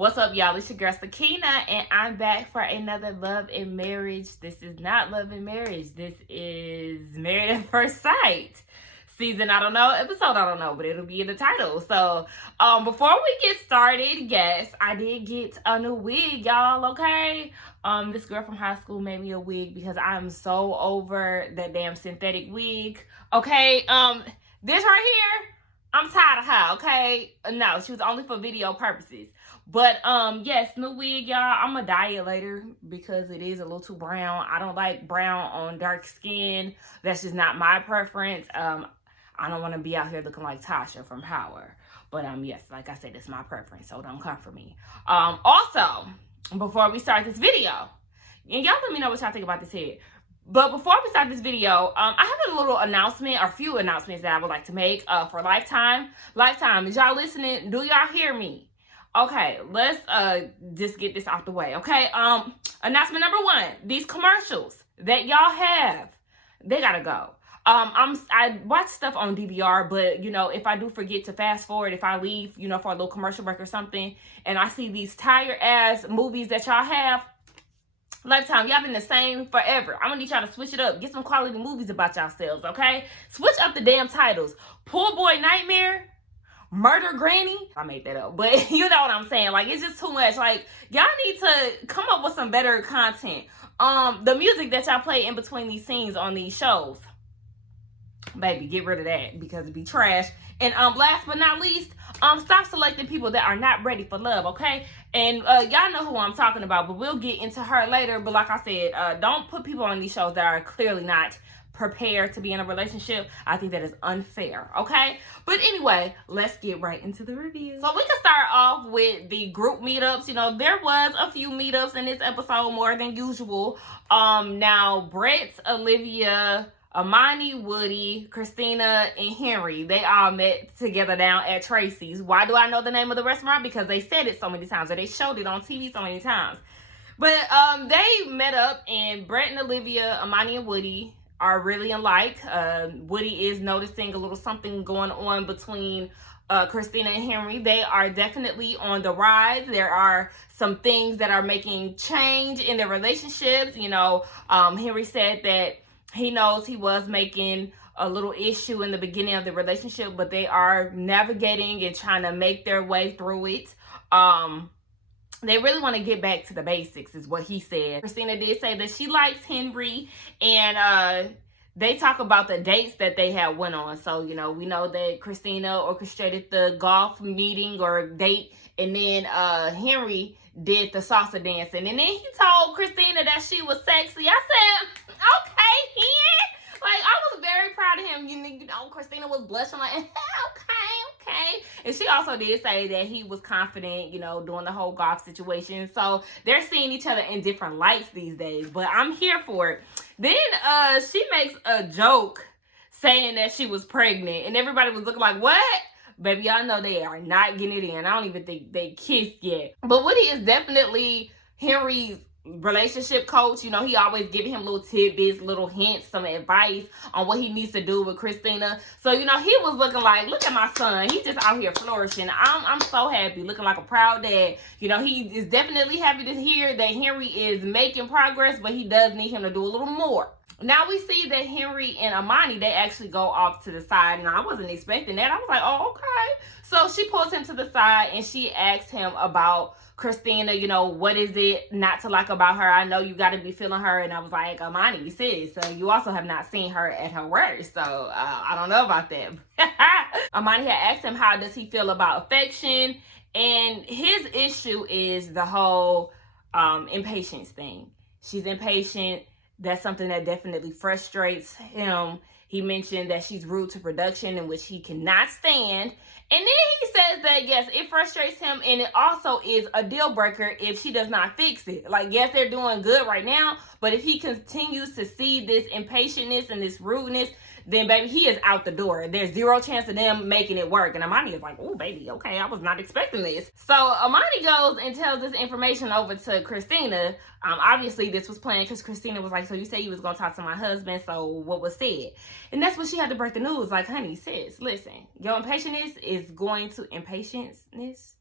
What's up, y'all? It's your girl, Christina, and I'm back for another Love and Marriage. This is not Love and Marriage. This is Married at First Sight. Season, I don't know. Episode, I don't know, but it'll be in the title. So, before we get started, yes, I did get a new wig, y'all, okay? This girl from high school made me a wig because I'm so over that damn synthetic wig, okay? This right here, I'm tired of her, okay? No, she was only for video purposes. But, yes, new wig, y'all. I'm gonna dye it later because it is a little too brown. I don't like brown on dark skin. That's just not my preference. I don't want to be out here looking like Tasha from Power. But, yes, like I said, it's my preference, so don't come for me. Also, before we start this video, and y'all let me know what y'all think about this head. But before we start this video, I have a little announcement, or a few announcements that I would like to make for Lifetime. Lifetime, is y'all listening? Do y'all hear me? Okay, let's just get this out the way, okay? Announcement number one, these commercials that y'all have, they gotta go. I watch stuff on DVR, but, you know, if I do forget to fast forward, if I leave, you know, for a little commercial break or something, and I see these tired-ass movies that y'all have, Lifetime, y'all been the same forever. I'm gonna need y'all to switch it up. Get some quality movies about yourselves, okay? Switch up the damn titles. Poor Boy Nightmare, Murder Granny. I made that up, but you know what I'm saying. Like, it's just too much. Like, y'all need to come up with some better content. The music that y'all play in between these scenes on these shows, baby, get rid of that because it be trash. And last but not least, stop selecting people that are not ready for love, okay? And y'all know who I'm talking about, but we'll get into her later. But like I said, don't put people on these shows that are clearly not prepared to be in a relationship. I think that is unfair, okay? But anyway, let's get right into the review. So we can start off with the group meetups. You know, there was a few meetups in this episode, more than usual. Now, Brett, Olivia, Amani, Woody, Christina, and Henry, they all met together down at Tracy's. Why do I know the name of the restaurant? Because they said it so many times, or they showed it on TV so many times. But they met up, and Brett and Olivia, Amani and Woody are really alike. Woody is noticing a little something going on between Christina and Henry. They are definitely on the rise. There are some things that are making change in their relationships. You know, Henry said that he knows he was making a little issue in the beginning of the relationship, but they are navigating and trying to make their way through it. They really want to get back to the basics, is what he said. Christina did say that she likes Henry, and they talk about the dates that they had went on. So, you know, we know that Christina orchestrated the golf meeting or date, and then Henry did the salsa dancing. And then he told Christina that she was sexy. I said, okay, Hen. Like, I was very proud of him. You know, Christina was blushing like, okay. And she also did say that he was confident, you know, doing the whole golf situation. So they're seeing each other in different lights these days. But I'm here for it. Then she makes a joke saying that she was pregnant. And everybody was looking like, what? Baby, y'all know they are not getting it in. I don't even think they kissed yet. But Woody is definitely Henry's relationship coach. You know, he always giving him little tidbits, little hints, some advice on what he needs to do with Christina. So, you know, he was looking like, look at my son. He's just out here flourishing. I'm so happy, looking like a proud dad. You know, he is definitely happy to hear that Henry is making progress, but he does need him to do a little more. Now we see that Henry and Amani, they actually go off to the side, and I wasn't expecting that. I was like, oh, okay. So she pulls him to the side, and she asks him about Christina, you know, what is it not to like about her? I know you got to be feeling her. And I was like, Amani, sis, so you also have not seen her at her worst. So I don't know about that. Amani had asked him, how does he feel about affection? And his issue is the whole impatience thing. She's impatient. That's something that definitely frustrates him. He mentioned that she's rude to production, in which he cannot stand. And then he says that, yes, it frustrates him, and it also is a deal breaker if she does not fix it. Like, yes, they're doing good right now, but if he continues to see this impatientness and this rudeness, then, baby, he is out the door. There's zero chance of them making it work. And Amani is like, oh, baby, okay, I was not expecting this. So Amani goes and tells this information over to Christina. Obviously, this was planned because Christina was like, so you say you was going to talk to my husband, so what was said? And that's when she had to break the news. Like, honey, sis, listen, your impatientness is going to, impatientness?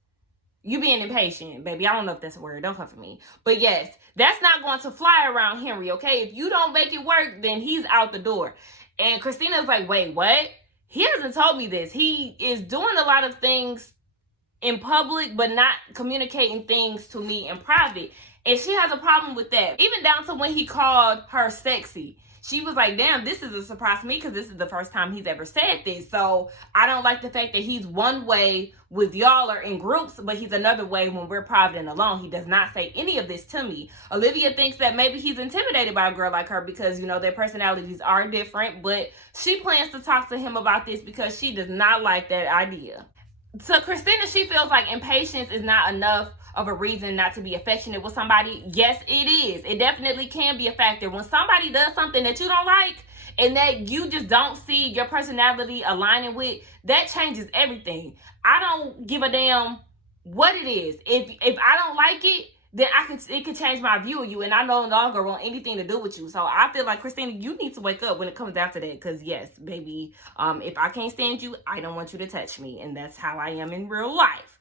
You being impatient, baby. I don't know if that's a word. Don't come for me. But yes, that's not going to fly around Henry, okay? If you don't make it work, then he's out the door. And Christina's like, wait, what? He hasn't told me this. He is doing a lot of things in public, but not communicating things to me in private. And she has a problem with that. Even down to when he called her sexy. She was like, damn, this is a surprise to me because this is the first time he's ever said this. So I don't like the fact that he's one way with y'all or in groups, but he's another way when we're private and alone. He does not say any of this to me. Olivia thinks that maybe he's intimidated by a girl like her because, you know, their personalities are different. But she plans to talk to him about this because she does not like that idea. To Christina, she feels like impatience is not enough of a reason not to be affectionate with somebody. Yes, it is. It definitely can be a factor. When somebody does something that you don't like and that you just don't see your personality aligning with, that changes everything. I don't give a damn what it is. If I don't like it, then it can change my view of you, and I no longer want anything to do with you. So I feel like, Christina, you need to wake up when it comes down to that. Because yes, baby, if I can't stand you, I don't want you to touch me, and that's how I am in real life.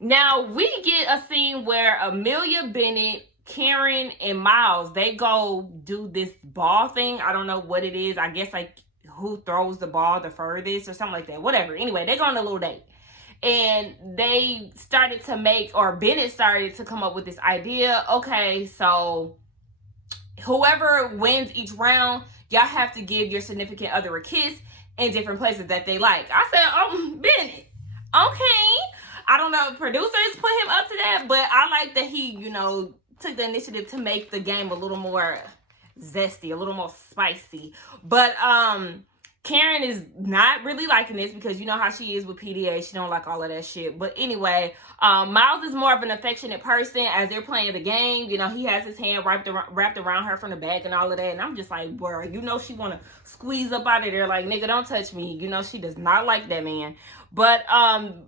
Now we get a scene where Amelia, Bennett, Karen, and Miles, they go do this ball thing. I don't know what it is. I guess like who throws the ball the furthest or something like that. Whatever. Anyway, they go on a little date. And they started to Bennett started to come up with this idea. Okay, so whoever wins each round, y'all have to give your significant other a kiss in different places that they like. I said, Bennett, okay. I don't know if producers put him up to that, but I like that he, you know, took the initiative to make the game a little more zesty, a little more spicy. But Karen is not really liking this because you know how she is with PDA. She don't like all of that shit. But anyway, Miles is more of an affectionate person as they're playing the game. You know, he has his hand wrapped around her from the back and all of that. And I'm just like, bro, you know she want to squeeze up out of there like, nigga, don't touch me. You know, she does not like that man. But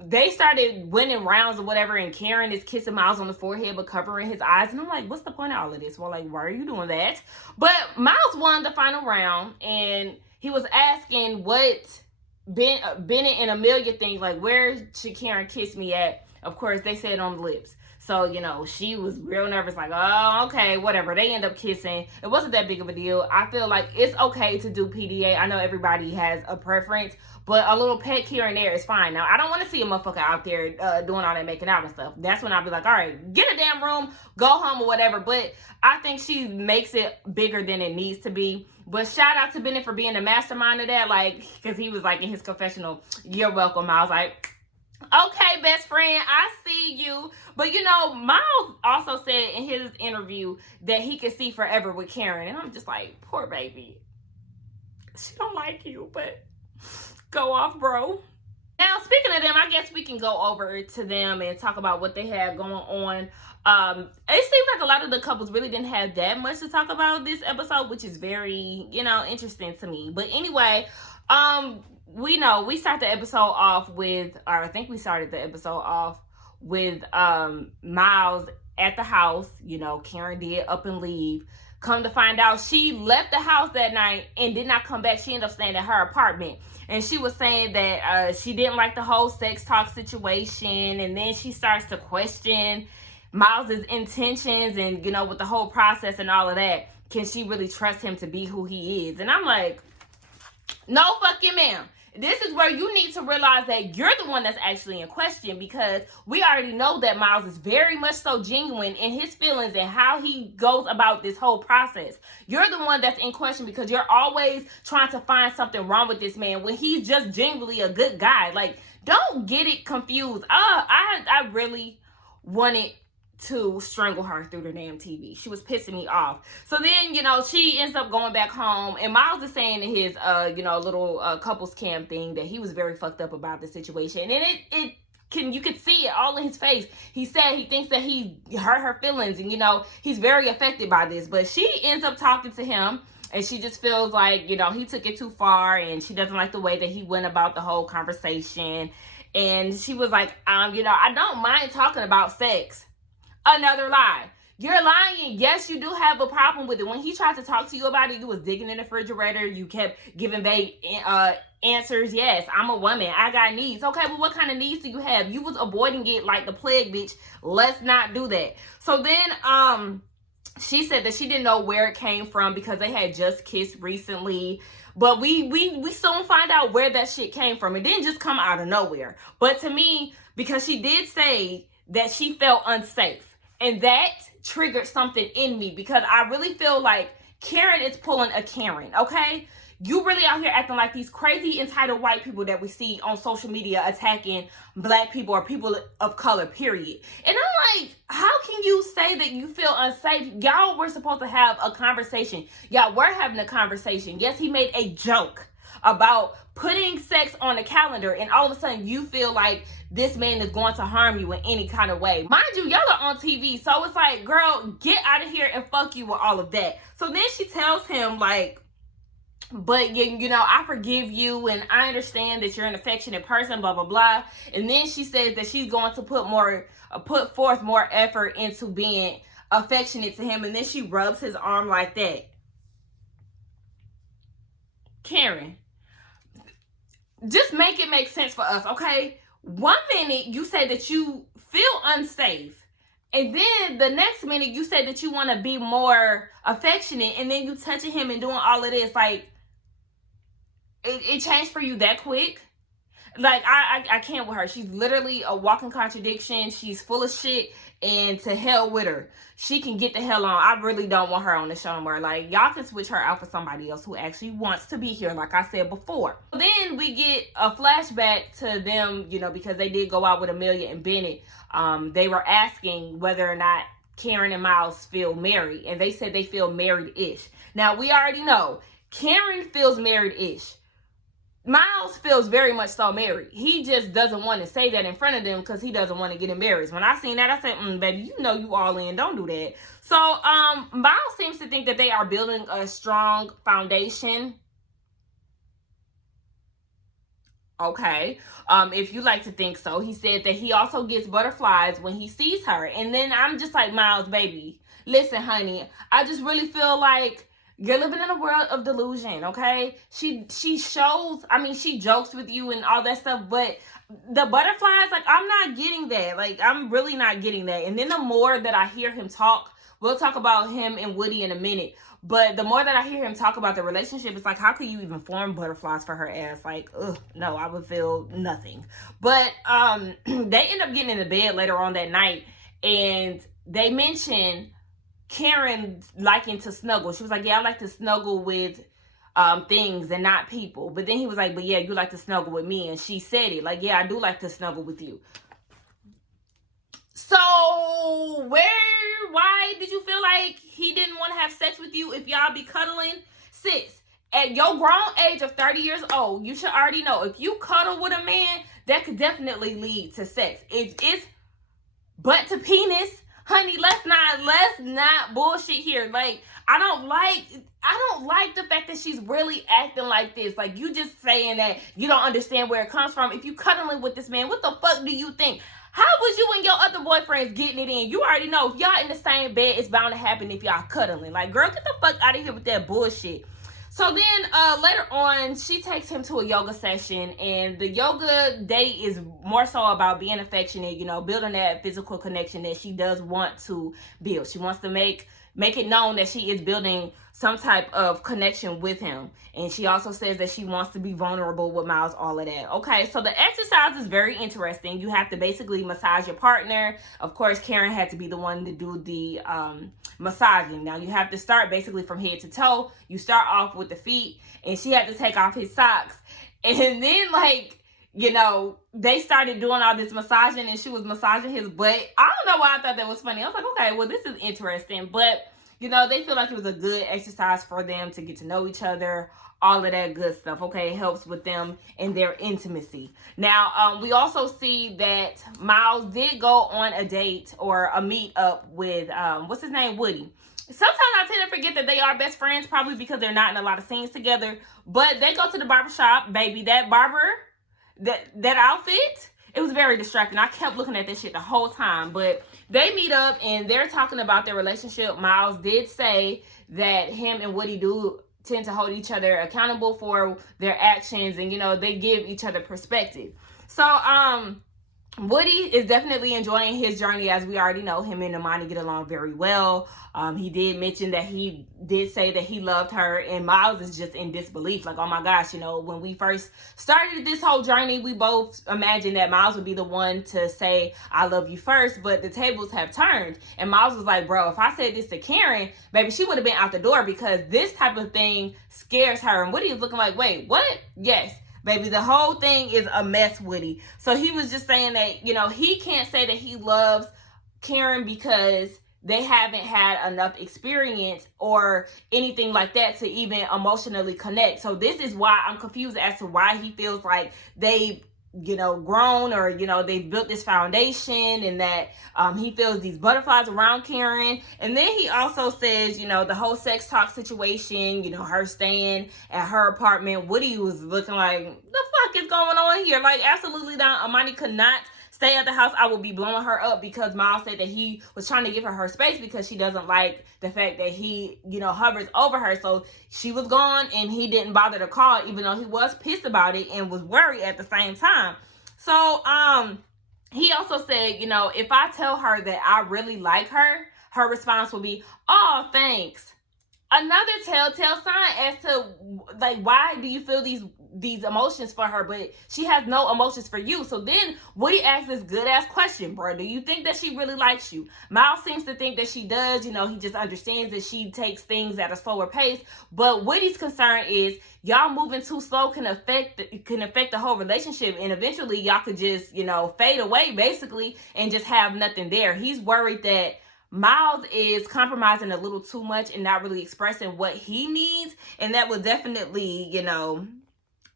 they started winning rounds or whatever, and Karen is kissing Miles on the forehead but covering his eyes. And I'm like, what's the point of all of this? Well, like, why are you doing that? But Miles won the final round, and he was asking what Bennett and Amelia think, like, where should Karen kiss me at? Of course, they said on the lips. So, you know, she was real nervous, like, oh, okay, whatever. They end up kissing. It wasn't that big of a deal. I feel like it's okay to do PDA. I know everybody has a preference, but a little peck here and there is fine. Now, I don't want to see a motherfucker out there doing all that making out and stuff. That's when I'll be like, all right, get a damn room, go home or whatever. But I think she makes it bigger than it needs to be. But shout out to Bennett for being the mastermind of that, like, because he was like in his confessional, you're welcome. I was like, okay, best friend, I see you. But, you know, Miles also said in his interview that he could see forever with Karen. And I'm just like, poor baby. She don't like you, but go off, bro. Now, speaking of them, I guess we can go over to them and talk about what they have going on. It seems like a lot of the couples really didn't have that much to talk about this episode, which is very, you know, interesting to me. But anyway, we start the episode off with, or I think we started the episode off with Miles at the house. You know, Karen did up and leave. Come to find out, she left the house that night and did not come back. She ended up staying at her apartment. And she was saying that she didn't like the whole sex talk situation. And then she starts to question Miles's intentions and, you know, with the whole process and all of that. Can she really trust him to be who he is? And I'm like, no fucking ma'am. This is where you need to realize that you're the one that's actually in question, because we already know that Miles is very much so genuine in his feelings and how he goes about this whole process. You're the one that's in question because you're always trying to find something wrong with this man when he's just genuinely a good guy. Like, don't get it confused. I really wanted to strangle her through the damn TV. She was pissing me off. So then, you know, she ends up going back home, and Miles is saying in his, you know, little couples cam thing that he was very fucked up about the situation. And you could see it all in his face. He said he thinks that he hurt her feelings, and, you know, he's very affected by this. But she ends up talking to him, and she just feels like, you know, he took it too far, and she doesn't like the way that he went about the whole conversation. And she was like, you know, I don't mind talking about sex. Another lie. You're lying. Yes, you do have a problem with it. When he tried to talk to you about it, you was digging in the refrigerator. You kept giving babe answers, yes, I'm a woman, I got needs. Okay, well, what kind of needs do you have? You was avoiding it like the plague, bitch. Let's not do that. So then she said that she didn't know where it came from because they had just kissed recently. But we soon find out where that shit came from. It didn't just come out of nowhere. But to me, because she did say that she felt unsafe, and that triggered something in me, because I really feel like Karen is pulling a Karen, okay? You really out here acting like these crazy entitled white people that we see on social media attacking black people or people of color, period. And I'm like, how can you say that you feel unsafe? Y'all were supposed to have a conversation. Y'all were having a conversation. Yes, he made a joke about putting sex on the calendar, and all of a sudden you feel like this man is going to harm you in any kind of way. Mind you, y'all are on TV, so it's like, girl, get out of here and fuck you with all of that. So then she tells him, like, but you know, I forgive you and I understand that you're an affectionate person, blah blah blah. And then she says that she's going to put forth more effort into being affectionate to him, and then she rubs his arm like that. Karen, just make it make sense for us, okay? 1 minute you say that you feel unsafe, and then the next minute you say that you want to be more affectionate, and then you touching him and doing all of this. Like, it changed for you that quick? Like, I can't with her. She's literally a walking contradiction. She's full of shit, and to hell with her. She can get the hell on. I really don't want her on the show no more. Like, y'all can switch her out for somebody else who actually wants to be here, like I said before. Then we get a flashback to them, you know, because they did go out with Amelia and Bennett. They were asking whether or not Karen and Miles feel married, and they said they feel married-ish. Now, we already know Karen feels married-ish. Miles feels very much so married. He just doesn't want to say that in front of them because he doesn't want to get embarrassed. When I seen that, I said, baby, you know you all in. Don't do that. So Miles seems to think that they are building a strong foundation. Okay. If you like to think so. He said that he also gets butterflies when he sees her. And then I'm just like, Miles, baby, listen, honey, I just really feel like you're living in a world of delusion, okay? She shows, I mean, she jokes with you and all that stuff, but the butterflies, like, I'm not getting that. Like, I'm really not getting that. And then the more that I hear him talk, we'll talk about him and Woody in a minute, but the more that I hear him talk about the relationship, it's like, how could you even form butterflies for her ass? Like, ugh, no, I would feel nothing. But they end up getting in the bed later on that night, and they mention Karen liking to snuggle. She was like, yeah, I like to snuggle with things and not people. But then he was like, but yeah, you like to snuggle with me. And she said it, like, yeah, I do like to snuggle with you. So why did you feel like he didn't want to have sex with you if y'all be cuddling? Sis, at your grown age of 30 years old, you should already know, if you cuddle with a man, that could definitely lead to sex. If it's butt to penis, honey, let's not bullshit here. Like, I don't like the fact that she's really acting like this. Like, you just saying that you don't understand where it comes from. If you cuddling with this man, what the fuck do you think? How was you and your other boyfriends getting it in? You already know, if y'all in the same bed, it's bound to happen if y'all cuddling. Like, girl, get the fuck out of here with that bullshit. So then later on, she takes him to a yoga session, and the yoga date is more so about being affectionate, you know, building that physical connection that she does want to build. She wants to make it known that she is building some type of connection with him. And she also says that she wants to be vulnerable with Miles, all of that. Okay, so the exercise is very interesting. You have to basically massage your partner. Of course, Karen had to be the one to do the massaging. Now, you have to start basically from head to toe. You start off with the feet, and she had to take off his socks. And then, like, you know, they started doing all this massaging, and she was massaging his butt. I don't know why I thought that was funny. I was like, okay, well, this is interesting. But, you know, they feel like it was a good exercise for them to get to know each other, all of that good stuff. Okay, it helps with them and their intimacy. Now, we also see that Miles did go on a date or a meetup with, what's his name, Woody. Sometimes I tend to forget that they are best friends, probably because they're not in a lot of scenes together. But they go to the barbershop, baby. That barber, that outfit, it was very distracting. I kept looking at this shit the whole time. But they meet up and they're talking about their relationship. Miles did say that him and Woody do tend to hold each other accountable for their actions, and, you know, they give each other perspective. So, Woody is definitely enjoying his journey. As we already know, him and Imani get along very well. He did mention that he did say that he loved her, and Miles is just in disbelief. Like, oh my gosh, you know, when we first started this whole journey, we both imagined that Miles would be the one to say, I love you first, but the tables have turned. And Miles was like, bro, if I said this to Karen, baby, she would have been out the door, because this type of thing scares her. And Woody is looking like, wait, what? Yes. Baby, the whole thing is a mess, Woody. So he was just saying that, you know, he can't say that he loves Karen because they haven't had enough experience or anything like that to even emotionally connect. So this is why I'm confused as to why he feels like they, you know, grown, or, you know, they've built this foundation, and that he feels these butterflies around Karen. And then he also says, you know, the whole sex talk situation, you know, her staying at her apartment, Woody was looking like, the fuck is going on here? Like, absolutely not. Imani could not stay at the house. I would be blowing her up, because Miles said that he was trying to give her space because she doesn't like the fact that he, you know, hovers over her. So she was gone, and he didn't bother to call, even though he was pissed about it and was worried at the same time. So he also said, you know, if I tell her that I really like her, her response will be, oh, thanks. Another telltale sign as to, like, why do you feel these emotions for her, but she has no emotions for you? So then Woody asks this good ass question, bro. Do you think that she really likes you? Miles seems to think that she does. You know, he just understands that she takes things at a slower pace. But Woody's concern is y'all moving too slow can affect the whole relationship, and eventually y'all could just, you know, fade away basically and just have nothing there. He's worried that Miles is compromising a little too much and not really expressing what he needs, and that will definitely, you know,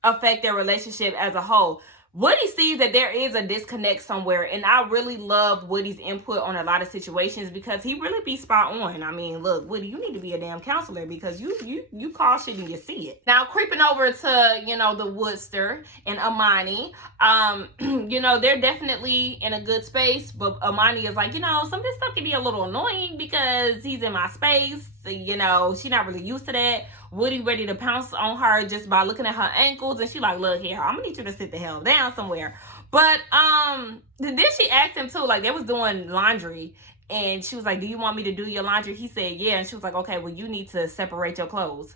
affect their relationship as a whole. Woody sees that there is a disconnect somewhere, and I really love Woody's input on a lot of situations, because he really be spot on. I mean, look, Woody, you need to be a damn counselor, because you call shit and you see it. Now, creeping over to, you know, the Woodster and Imani, you know, they're definitely in a good space, but Imani is like, you know, some of this stuff can be a little annoying because he's in my space. You know, she's not really used to that. Woody ready to pounce on her just by looking at her ankles, and she like, look here, I'm gonna need you to sit the hell down somewhere. But then she asked him too, like, they was doing laundry, and she was like, do you want me to do your laundry? He said yeah, and she was like, okay, well, you need to separate your clothes.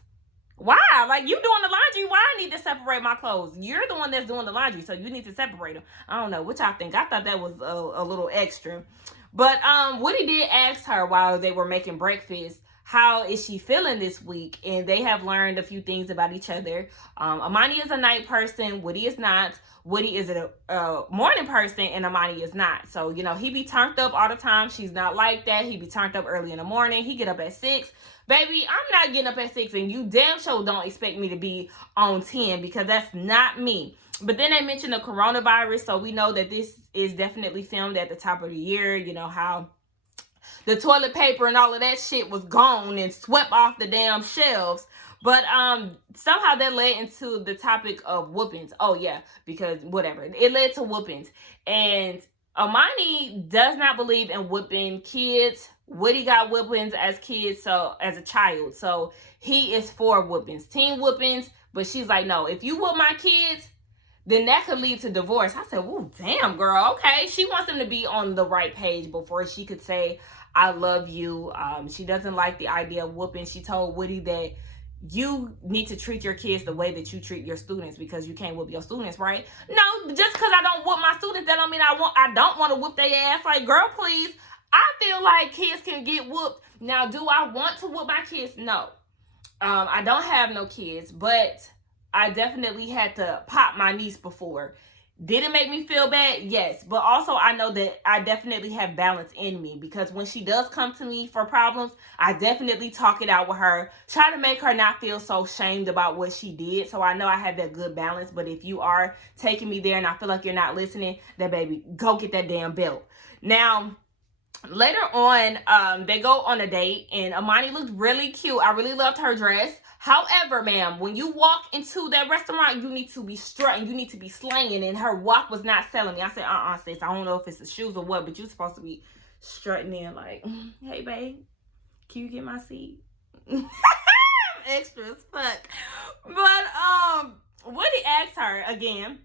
Why? Like, you doing the laundry, why I need to separate my clothes? You're the one that's doing the laundry, so you need to separate them. I don't know what y'all think. I thought that was a little extra. But Woody did ask her while they were making breakfast, how is she feeling this week? And they have learned a few things about each other. Imani is a night person. Woody is not. Woody is a morning person, and Imani is not. So, you know, he be turned up all the time. She's not like that. He be turned up early in the morning. He get up at 6. Baby, I'm not getting up at 6, and you damn sure don't expect me to be on 10, because that's not me. But then they mentioned the coronavirus, so we know that this is definitely filmed at the top of the year. You know how the toilet paper and all of that shit was gone and swept off the damn shelves. But somehow that led into the topic of whoopings. Oh yeah, because whatever. It led to whoopings. And Imani does not believe in whooping kids. Woody got whoopings as kids, so as a child. So he is for whoopings. Teen whoopings. But she's like, no, if you whoop my kids, then that could lead to divorce. I said, oh, damn, girl. Okay. She wants them to be on the right page before she could say, I love you. She doesn't like the idea of whooping. She told Woody that you need to treat your kids the way that you treat your students, because you can't whoop your students, right? No, just because I don't whoop my students, that don't mean I don't want to whoop their ass. Like, girl, please. I feel like kids can get whooped. Now, do I want to whoop my kids? No. I don't have no kids, but I definitely had to pop my niece before. Did it make me feel bad? Yes. But also, I know that I definitely have balance in me, because when she does come to me for problems, I definitely talk it out with her, try to make her not feel so shamed about what she did. So I know I have that good balance. But if you are taking me there and I feel like you're not listening, then baby, go get that damn belt. Now, later on, they go on a date, and Imani looked really cute. I really loved her dress. However, ma'am, when you walk into that restaurant, you need to be strutting. You need to be slanging, and her walk was not selling me. I said, sis, I don't know if it's the shoes or what, but you're supposed to be strutting in like, hey, babe, can you get my seat? And extra as fuck. But Woody asked her again,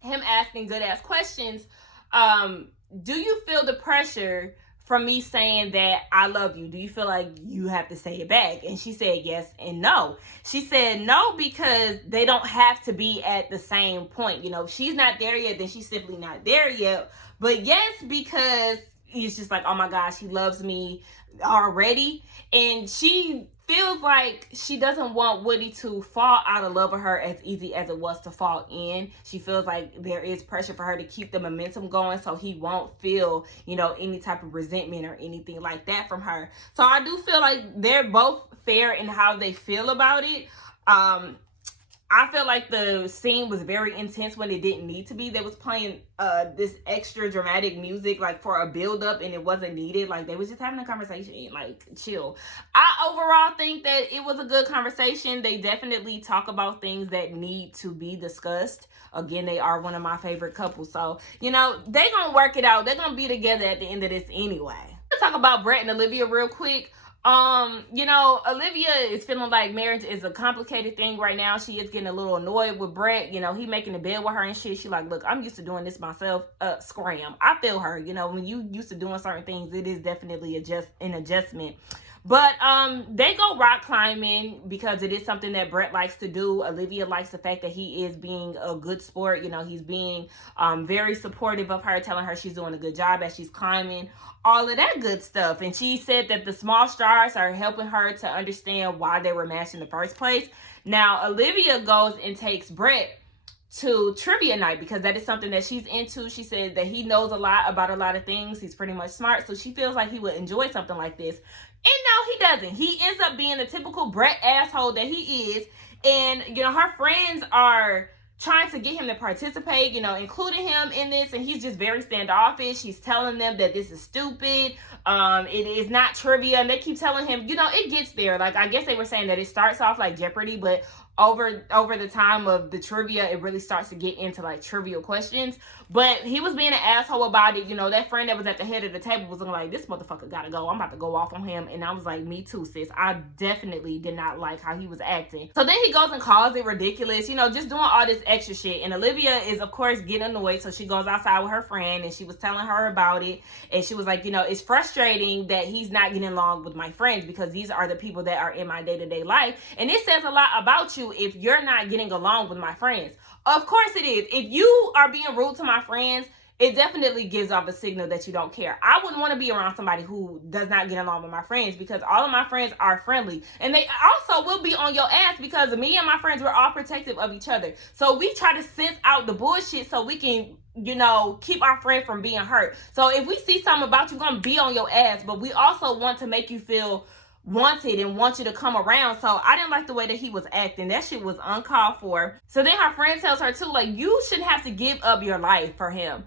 him asking good ass questions, do you feel the pressure from me saying that I love you? Do you feel like you have to say it back? And she said yes and no. She said no because they don't have to be at the same point. You know, if she's not there yet, then she's simply not there yet. But yes, because it's just like, oh my gosh, he loves me already. And she feels like she doesn't want Woody to fall out of love with her as easy as it was to fall in. She feels like there is pressure for her to keep the momentum going so he won't feel, you know, any type of resentment or anything like that from her. So I do feel like they're both fair in how they feel about it. I feel like the scene was very intense when it didn't need to be. They was playing this extra dramatic music like for a build up, and it wasn't needed. Like they was just having a conversation, like chill. I overall think that it was a good conversation. They definitely talk about things that need to be discussed. Again, they are one of my favorite couples. So, you know, they gonna work it out. They're gonna be together at the end of this anyway. Let's talk about Brett and Olivia real quick. You know, Olivia is feeling like marriage is a complicated thing right now. She is getting a little annoyed with Brett. You know, he making the bed with her and shit. She like, look, I'm used to doing this myself. Scram. I feel her. You know, when you used to doing certain things, it is definitely an adjustment. But they go rock climbing because it is something that Brett likes to do. Olivia likes the fact that he is being a good sport. You know, he's being very supportive of her, telling her she's doing a good job as she's climbing, all of that good stuff. And she said that the small stars are helping her to understand why they were matched in the first place. Now, Olivia goes and takes Brett to trivia night because that is something that she's into. She said that he knows a lot about a lot of things. He's pretty much smart. So she feels like he would enjoy something like this. And no, he doesn't. He ends up being the typical Brett asshole that he is. And, you know, her friends are trying to get him to participate, you know, including him in this, and he's just very standoffish. He's telling them that this is stupid. It is not trivia, and they keep telling him, you know, it gets there. Like, I guess they were saying that it starts off like Jeopardy, but over the time of the trivia, it really starts to get into like trivial questions. But he was being an asshole about it. You know, that friend that was at the head of the table was looking like, this motherfucker gotta go. I'm about to go off on him. And I was like, me too, sis. I definitely did not like how he was acting. So then he goes and calls it ridiculous, you know, just doing all this extra shit. And Olivia is, of course, getting annoyed. So she goes outside with her friend and she was telling her about it. And she was like, you know, it's frustrating that he's not getting along with my friends because these are the people that are in my day-to-day life. And it says a lot about you if you're not getting along with my friends. Of course it is. If you are being rude to my friends, it definitely gives off a signal that you don't care. I wouldn't want to be around somebody who does not get along with my friends because all of my friends are friendly. And they also will be on your ass because me and my friends, we're all protective of each other. So we try to sense out the bullshit so we can, you know, keep our friend from being hurt. So if we see something about you, we're going to be on your ass. But we also want to make you feel wanted and want you to come around. So I didn't like the way that he was acting. That shit was uncalled for. So then her friend tells her too, like, you shouldn't have to give up your life for him.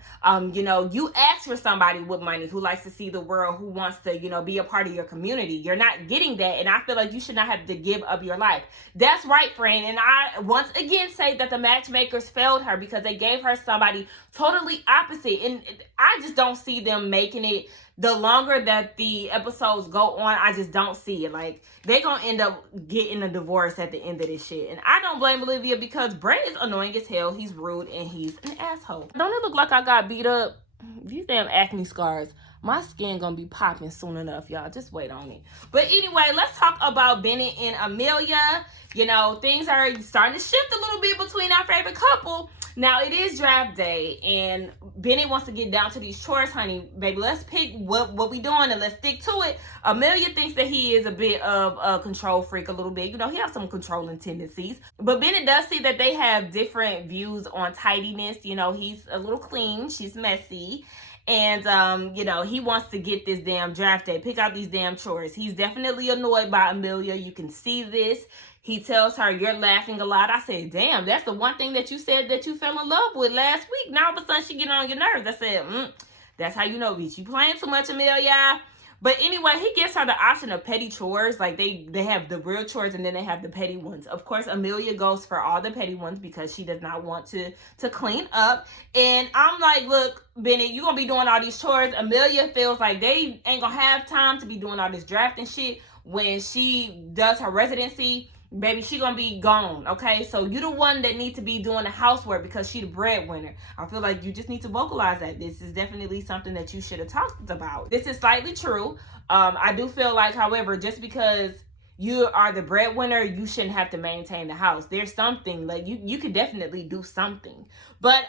You know, you ask for somebody with money who likes to see the world, who wants to, you know, be a part of your community. You're not getting that, and I feel like you should not have to give up your life. That's right, friend. And I once again say that the matchmakers failed her because they gave her somebody totally opposite, and I just don't see them making it. The longer that the episodes go on, I just don't see it. Like, they gonna end up getting a divorce at the end of this shit. And I don't blame Olivia because Brett is annoying as hell. He's rude and he's an asshole. Don't it look like I got beat up? These damn acne scars. My skin gonna be popping soon enough, y'all. Just wait on it. But anyway, let's talk about Bennett and Amelia. You know, things are starting to shift a little bit between our favorite couple. Now, it is draft day, and Bennett wants to get down to these chores, honey. Baby, let's pick what we doing, and let's stick to it. Amelia thinks that he is a bit of a control freak a little bit. You know, he has some controlling tendencies. But Bennett does see that they have different views on tidiness. You know, he's a little clean. She's messy. And, you know, he wants to get this damn draft day, pick out these damn chores. He's definitely annoyed by Amelia. You can see this. He tells her, you're laughing a lot. I said, damn, that's the one thing that you said that you fell in love with last week. Now all of a sudden she get on your nerves. I said, that's how you know, bitch. You playing too much, Amelia. But anyway, he gives her the option of petty chores. Like, they have the real chores and then they have the petty ones. Of course, Amelia goes for all the petty ones because she does not want to clean up. And I'm like, look, Bennett, you're going to be doing all these chores. Amelia feels like they ain't going to have time to be doing all this drafting shit when she does her residency. baby, she gonna be gone, okay? So you the one that need to be doing the housework because she the breadwinner. I feel like you just need to vocalize that. This is definitely something that you should have talked about. This is slightly true. I do feel like, however, just because you are the breadwinner, you shouldn't have to maintain the house. There's something, like, you could definitely do something. But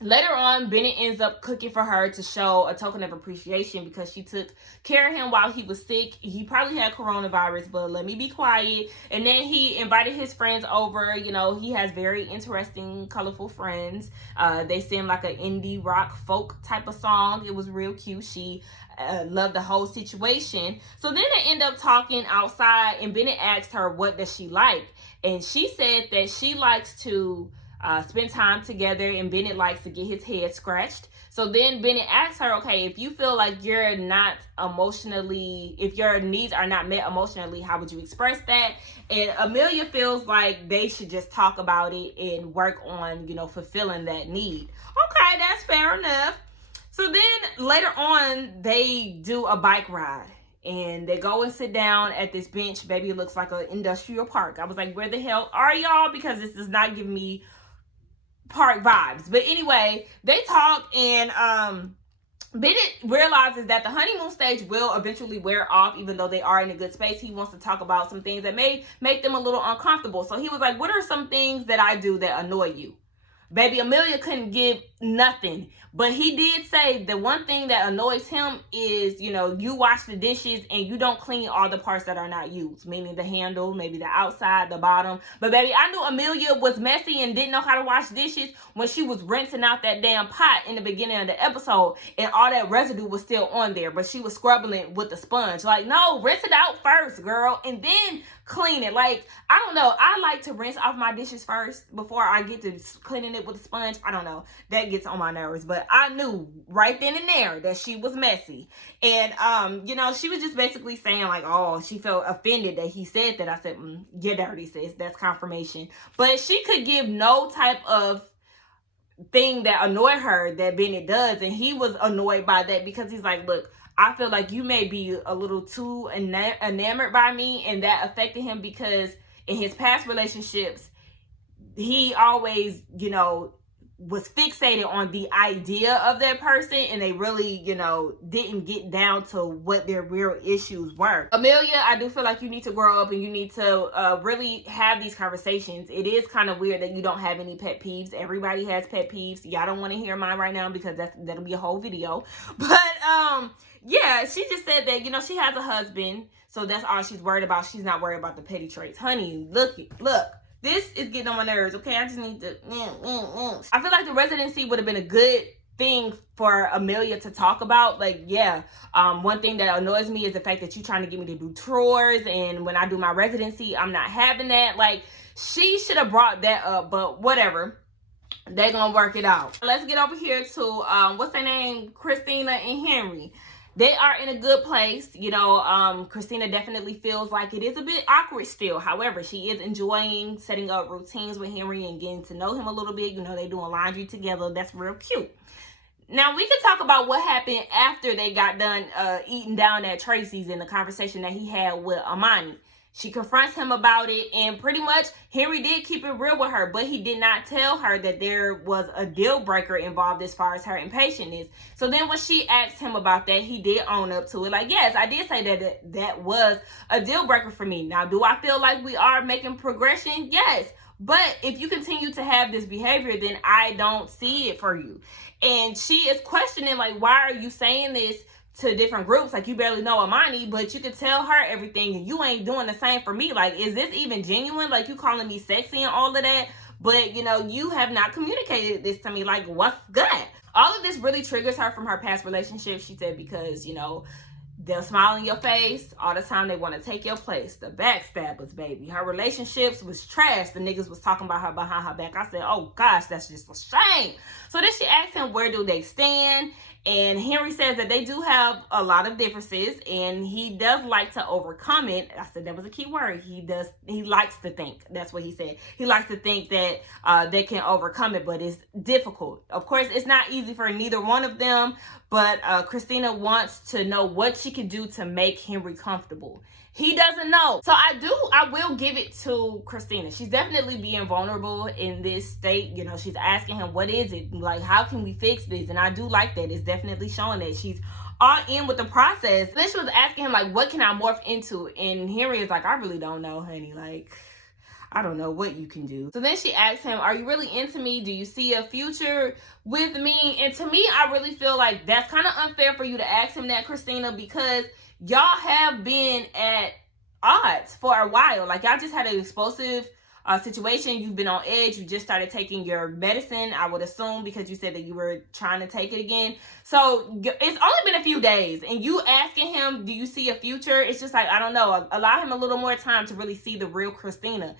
later on, Bennett ends up cooking for her to show a token of appreciation because she took care of him while he was sick. He probably had coronavirus, but let me be quiet. And then he invited his friends over. You know, he has very interesting, colorful friends. They sing like an indie rock folk type of song. It was real cute. She loved the whole situation. So then they end up talking outside, and Bennett asked her, what does she like? And she said that she likes to spend time together, and Bennett likes to get his head scratched. So then Bennett asks her, okay, if you feel like you're not emotionally, if your needs are not met emotionally, how would you express that? And Amelia feels like they should just talk about it and work on, you know, fulfilling that need. Okay, that's fair enough. So then later on, they do a bike ride. And they go and sit down at this bench. Baby, it looks like an industrial park. I was like, where the hell are y'all? Because this does not give me park vibes. But anyway, they talk, and Bennett realizes that the honeymoon stage will eventually wear off, even though they are in a good space. He wants to talk about some things that may make them a little uncomfortable. So he was like, what are some things that I do that annoy you? Baby, Amelia couldn't give nothing. But he did say the one thing that annoys him is, you know, you wash the dishes and you don't clean all the parts that are not used, meaning the handle, maybe the outside, the bottom. But baby, I knew Amelia was messy and didn't know how to wash dishes when she was rinsing out that damn pot in the beginning of the episode, and all that residue was still on there, but she was scrubbing it with the sponge. Like, no, rinse it out first, girl, and then clean it. Like, I don't know. I like to rinse off my dishes first before I get to cleaning it with a sponge. I don't know. That gets on my nerves. But I knew right then and there that she was messy. And, you know, she was just basically saying like, oh, she felt offended that he said that. I said, you're dirty, sis. That's confirmation. But she could give no type of thing that annoyed her that Bennett does. And he was annoyed by that because he's like, look, I feel like you may be a little too enamored by me, and that affected him because in his past relationships, he always, you know, was fixated on the idea of that person, and they really, you know, didn't get down to what their real issues were. Amelia, I do feel like you need to grow up and you need to really have these conversations. It is kind of weird that you don't have any pet peeves. Everybody has pet peeves. Y'all don't want to hear mine right now because that'll be a whole video. But yeah, she just said that, you know, she has a husband, so that's all she's worried about. She's not worried about the petty traits. Honey, look. This is getting on my nerves, okay? I just need to... I feel like the residency would have been a good thing for Amelia to talk about. Like, yeah, one thing that annoys me is the fact that you're trying to get me to do chores, and when I do my residency, I'm not having that. Like, she should have brought that up, but whatever. They're gonna work it out. Let's get over here to, what's their name? Christina and Henry. They are in a good place. You know, Christina definitely feels like it is a bit awkward still. However, she is enjoying setting up routines with Henry and getting to know him a little bit. You know, they doing laundry together. That's real cute. Now, we can talk about what happened after they got done eating down at Tracy's and the conversation that he had with Amani. She confronts him about it, and pretty much Henry did keep it real with her, but he did not tell her that there was a deal breaker involved as far as her impatience. So then when she asked him about that, he did own up to it. Like, yes, I did say that was a deal breaker for me. Now, do I feel like we are making progression? Yes. But if you continue to have this behavior, then I don't see it for you. And she is questioning, like, why are you saying this to different groups? Like, you barely know Amani, but you could tell her everything, and you ain't doing the same for me. Like, is this even genuine? Like, you calling me sexy and all of that, but, you know, you have not communicated this to me. Like, what's good? All of this really triggers her from her past relationship, she said, because, you know, they'll smile in your face all the time. They want to take your place. The backstabbers, baby. Her relationships was trash. The niggas was talking about her behind her back. I said, oh gosh, that's just a shame. So then she asked him, where do they stand? And Henry says that they do have a lot of differences, and he does like to overcome it. I said that was a key word. He likes to think. That's what he said. He likes to think that they can overcome it, but it's difficult. Of course, it's not easy for neither one of them, but Christina wants to know what she can do to make Henry comfortable. He doesn't know. So I will give it to Christina. She's definitely being vulnerable in this state. You know, she's asking him, what is it? Like, how can we fix this? And I do like that. It's definitely showing that she's all in with the process. Then she was asking him, like, what can I morph into? And Henry is like, I really don't know, honey. Like, I don't know what you can do. So then she asked him, are you really into me? Do you see a future with me? And to me, I really feel like that's kind of unfair for you to ask him that, Christina, because y'all have been at odds for a while. Like, y'all just had an explosive situation. You've been on edge. You just started taking your medicine, I would assume, because you said that you were trying to take it again. So it's only been a few days, and you asking him, do you see a future? It's just like, I don't know. Allow him a little more time to really see the real Christina,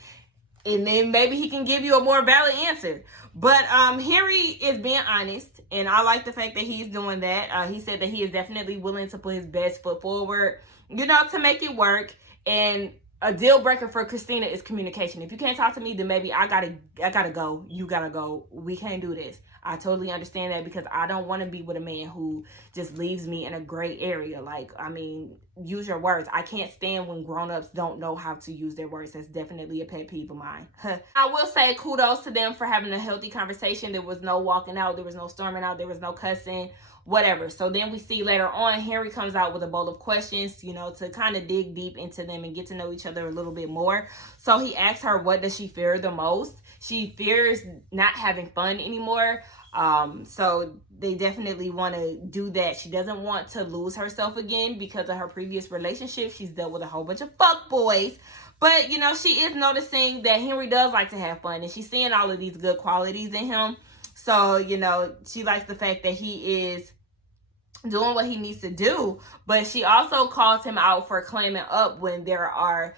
and then maybe he can give you a more valid answer. But Henry is being honest, and I like the fact that he's doing that. He said that he is definitely willing to put his best foot forward, you know, to make it work. And a deal breaker for Christina is communication. If you can't talk to me, then maybe I gotta go. You gotta go. We can't do this. I totally understand that, because I don't want to be with a man who just leaves me in a gray area. Like, I mean, use your words. I can't stand when grown-ups don't know how to use their words. That's definitely a pet peeve of mine. I will say kudos to them for having a healthy conversation. There was no walking out. There was no storming out. There was no cussing, whatever. So then we see later on, Henry comes out with a bowl of questions, you know, to kind of dig deep into them and get to know each other a little bit more. So he asks her, what does she fear the most? She fears not having fun anymore. So they definitely want to do that. She doesn't want to lose herself again because of her previous relationship. She's dealt with a whole bunch of fuck boys. But, you know, she is noticing that Henry does like to have fun, and she's seeing all of these good qualities in him. So, you know, she likes the fact that he is doing what he needs to do, but she also calls him out for claiming up when there are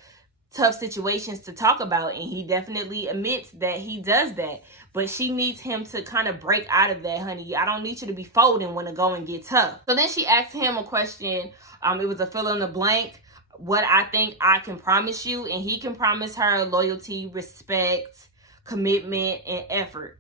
tough situations to talk about, and he definitely admits that he does that. But she needs him to kind of break out of that, honey. I don't need you to be folding when the going gets tough. So then she asked him a question. It was a fill in the blank. What I think I can promise you, and he can promise her loyalty, respect, commitment, and effort.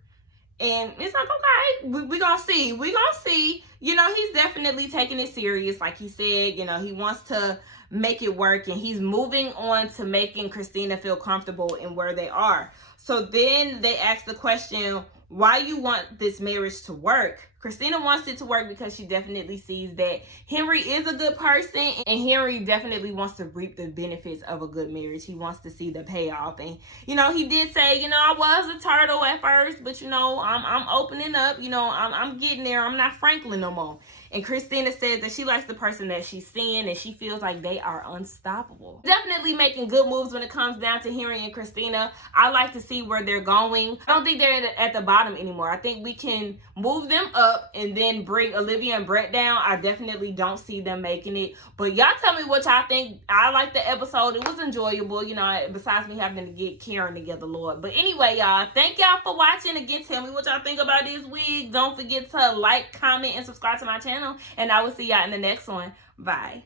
And it's like, okay, we're gonna see. We're gonna see. You know, he's definitely taking it serious. Like he said, you know, he wants to make it work, and he's moving on to making Christina feel comfortable in where they are. So then they ask the question, why you want this marriage to work? Christina wants it to work because she definitely sees that Henry is a good person, and Henry definitely wants to reap the benefits of a good marriage. He wants to see the payoff. And, you know, he did say, you know, I was a turtle at first, but, you know, I'm opening up. You know, I'm getting there. I'm not Franklin no more. And Christina says that she likes the person that she's seeing, and she feels like they are unstoppable. Definitely making good moves when it comes down to Henry and Christina. I like to see where they're going. I don't think they're at the bottom anymore. I think we can move them up and then bring Olivia and Brett down. I definitely don't see them making it. But y'all tell me what y'all think. I like the episode. It was enjoyable, you know, besides me having to get Karen together, Lord. But anyway, y'all, thank y'all for watching. Again, tell me what y'all think about this week. Don't forget to like, comment, and subscribe to my channel. And I will see y'all in the next one. Bye.